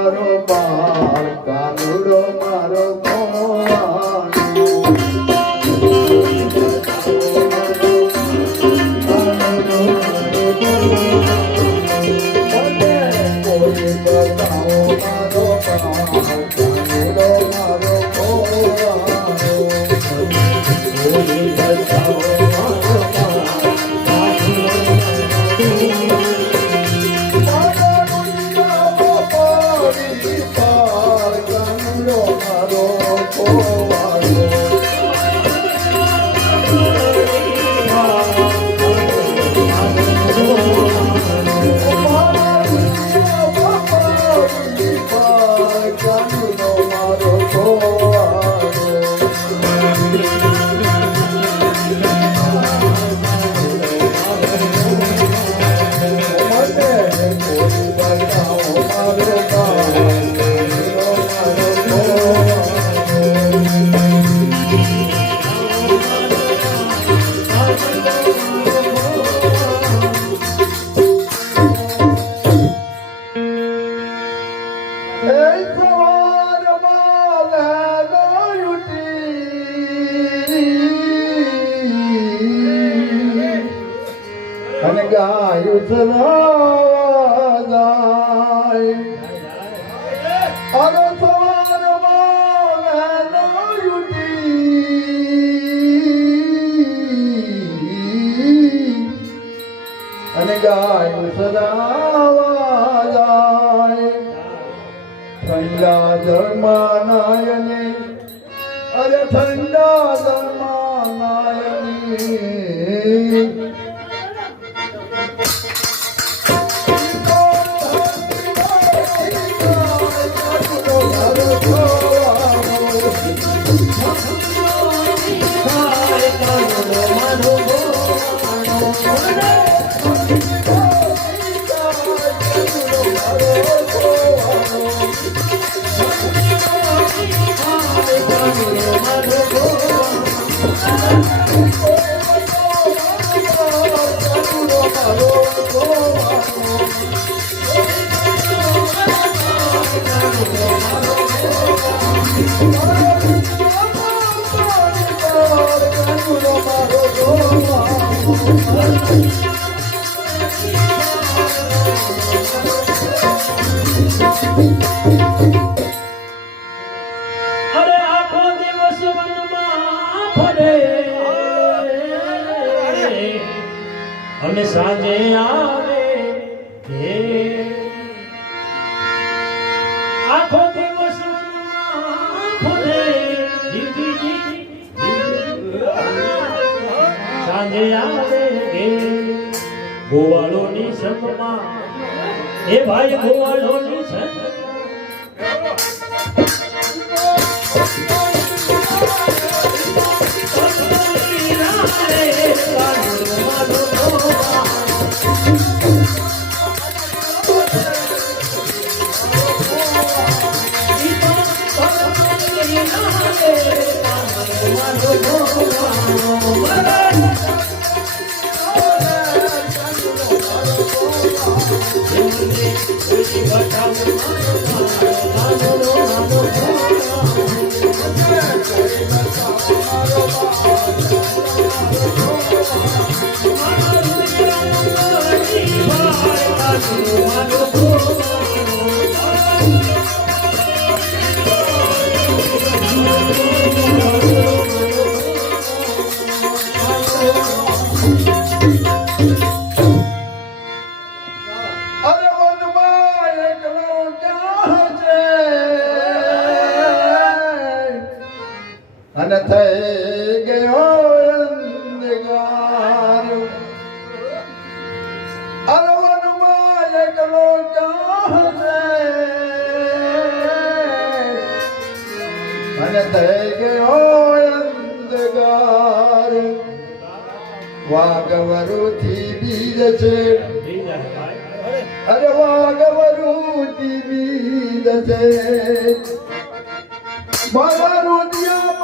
મારો બાળ કાનુડો મારો ભોવાનો. અને ગાયું સદાવા જાય અરે સવારમાં અને ગાયું સદાવા જાય ઠંડા જળમાં નાયને અરે ઠંડા જળમાં સાંજે આવે હે આખો દિવસ સાંજે આવે હે ગોવાળોની એ ભાઈ ગોવાળોની સંગમાં ક્યાં છે અને થઈ ગયો છે. અરે વાગવરુથી બીજ છે. મારા રુદિયામાં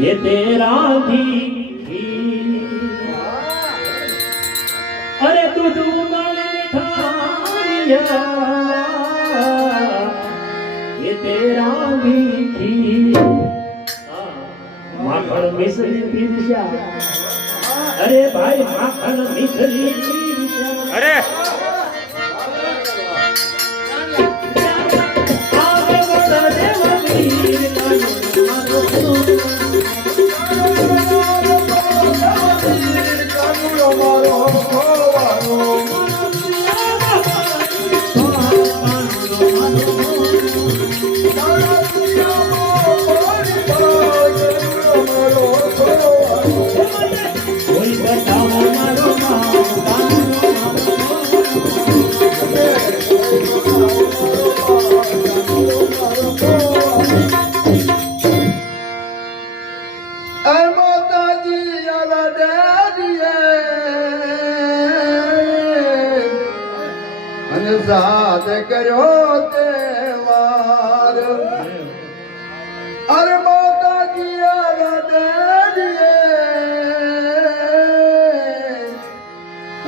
ये तेरा भी अरे तू झूमल ये तेरा भी माखन मिश्री अरे भाई माखन मिश्री अरे અને કર્યો તે વાર. અરે માતાજી ડેરીએ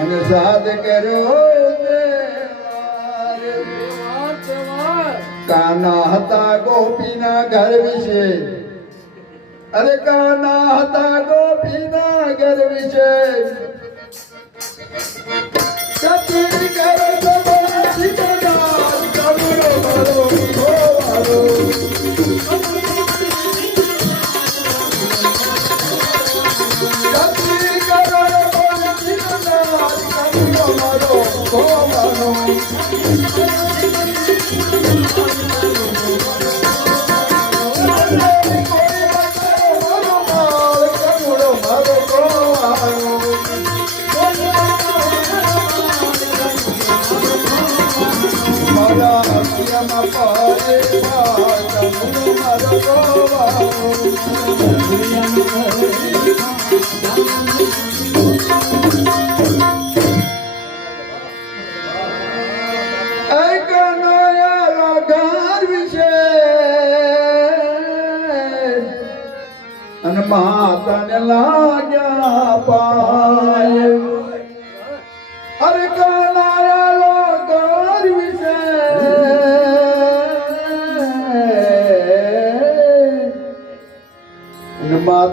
અને સાદ કર્યો તહેવાર કાના હતા ગોપીના ઘર વિશે. અરે કાના હતા ગોપીના ઘર વિશે. અને માતાને લાગ્યા પાય.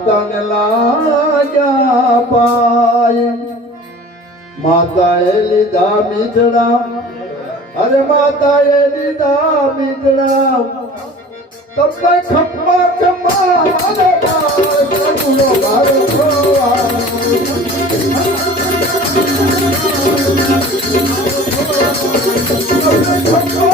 તન લાગ્યા પાય. માતાએ લીધા મીઠડા અરે માતાએ લીધા મીઠડા તમને ખમ્મા ખમ્મા અરે બાળકો બાળકો.